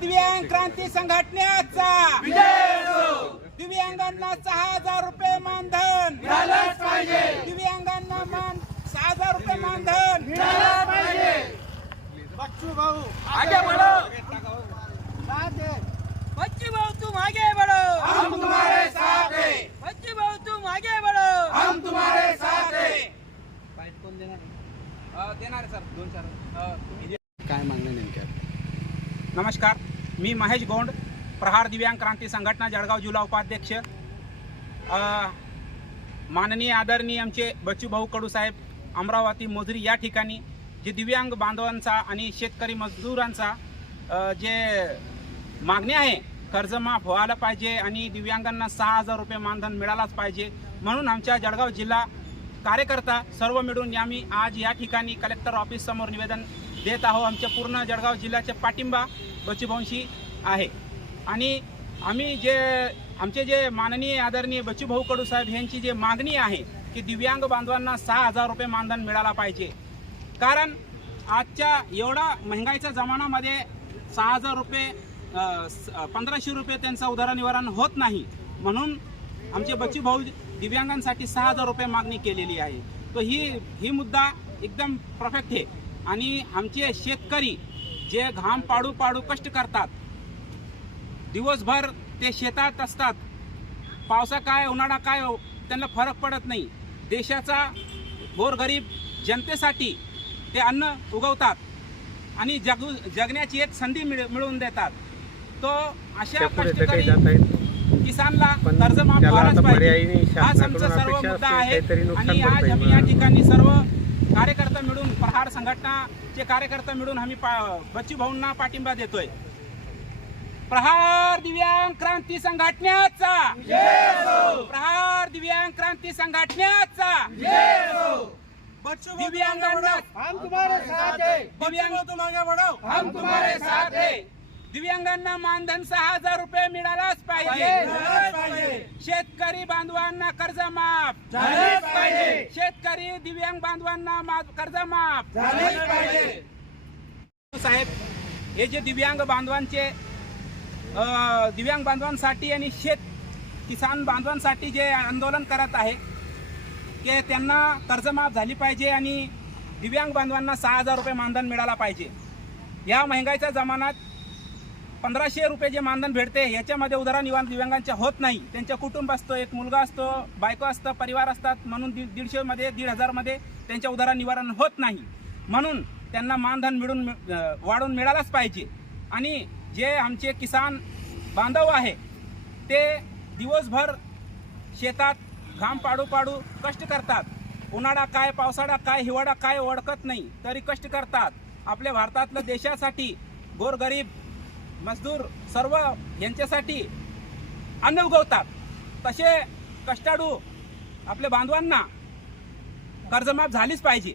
दिव्यांग क्रांती संघटनेचा. दिव्यांगांना सहा हजार रुपये मानधन. दिव्यांगांना मान सहा हजार रुपये मानधन. आगे बढ़ो. बच्ची भाऊ तुम आगे बढ़ो. हम तुम्हारे साथ हैं. बच्ची भाऊ तुम आगे बढ़ो. हम तुम्हारे साथ हैं. देणार सर. दोन चार. काय मागणं नेमक्या? नमस्कार मी महेश गोंड प्रहार दिव्यांग क्रांती संघटना जळगाव जिल्हा उपाध्यक्ष. माननीय आदरणीय आमचे बच्चूभाऊ कडू साहेब अमरावती मोजरी या ठिकाणी जे दिव्यांग बांधवांचा आणि शेतकरी मजदूरांचा जे मागणी आहे कर्जमाफ व्हायला पाहिजे आणि दिव्यांगांना सहा हजार रुपये मानधन मिळालाच पाहिजे म्हणून आमच्या जळगाव जिल्हा कार्यकर्ता सर्व मिळून आम्ही आज या ठिकाणी कलेक्टर ऑफिससमोर निवेदन देत आहो आमच्या पूर्ण जळगाव जिल्ह्याच्या पाठिंबा बच्चूभाऊंशी आहे. आणि आम्ही जे आमचे जे माननीय आदरणीय बच्चूभाऊ कडू साहेब यांची जे मागणी आहे की दिव्यांग बांधवांना सहा हजार रुपये मानधन मिळाला पाहिजे. कारण आजच्या एवढा महंगाईच्या जमान्यामध्ये सहा हजार रुपये स- पंधराशे रुपये त्यांचं उदरनिवारण होत नाही. म्हणून आमचे बच्चू भाऊ दिव्यांगांसाठी सहा हजार रुपये मागणी केलेली आहे. तर ही ही मुद्दा एकदम परफेक्ट आहे. आणि आमचे शेतकरी जे घाम पाडू पाडू कष्ट करतात दिवसभर ते शेतात असतात पावसा काय उन्हाळा काय त्यांना फरक पडत नाही. देशाचा गोरगरीब जनतेसाठी ते अन्न उगवतात आणि जगू जगण्याची एक संधी मिळ मिळवून देतात. तो अशा कष्टकरी किसानला कर्जमाफ व्हायलाच पाहिजे. हाच आमचा सर्व मुद्दा आहे आणि आज आम्ही या. ठिकाणी सर्व कार्यकर्ता मिळून प्रहार संघटनाचे कार्यकर्ता मिळून आम्ही पा- बच्चू भाऊंना पाठिंबा देतोय. प्रहार दिव्यांग क्रांती संघटनेचा. प्रहार दिव्यांग क्रांती संघटनेचा. दिव्यांगांना हम तुम्हारे साथ हैं। दिव्यांग तुम आगे बढ़ो हम तुम्हारे साथ है। दिव्यांगांना मानधन सहा हजार रुपये मिळालाच पाहिजे. शेतकरी बांधवांना कर्ज माफ झालेच पाहिजे. शेतकरी दिव्यांग बांधवांना मा- कर्ज माफ झालेच पाहिजे. साहेब हे जे दिव्यांग बांधवांचे अ, दिव्यांग बांधवांसाठी आणि शेत किसान बांधवांसाठी जे आंदोलन करत आहे की त्यांना कर्जमाफ झाली पाहिजे आणि दिव्यांग बांधवांना सहा हजार रुपये मानधन मिळाला पाहिजे या महागाईच्या जमान्यात पंधराशे रुपये जे मानधन भेटते याच्यामध्ये उदरनिर्वाह दिव्यांगांच्या होत नाही. त्यांच्या कुटुंब असतो एक मुलगा असतो बायको असतं परिवार असतात म्हणून दीड दीडशेमध्ये दीड हजारमध्ये त्यांच्या उदरनिवारण होत नाही. म्हणून त्यांना मानधन मिळून वाढून मिळालाच पाहिजे. आणि जे आमचे किसान बांधव आहे ते दिवसभर शेतात घाम पाडू पाडू कष्ट करतात. उन्हाळा काय पावसाळा काय हिवाळा काय ओळखत नाही तरी कष्ट करतात. आपल्या भारतातलं देशासाठी गोरगरीब मजदूर सर्व यांच्यासाठी अन्न उगवतात. तसे कष्टाळू आपल्या बांधवांना कर्जमाफ झालीच पाहिजे.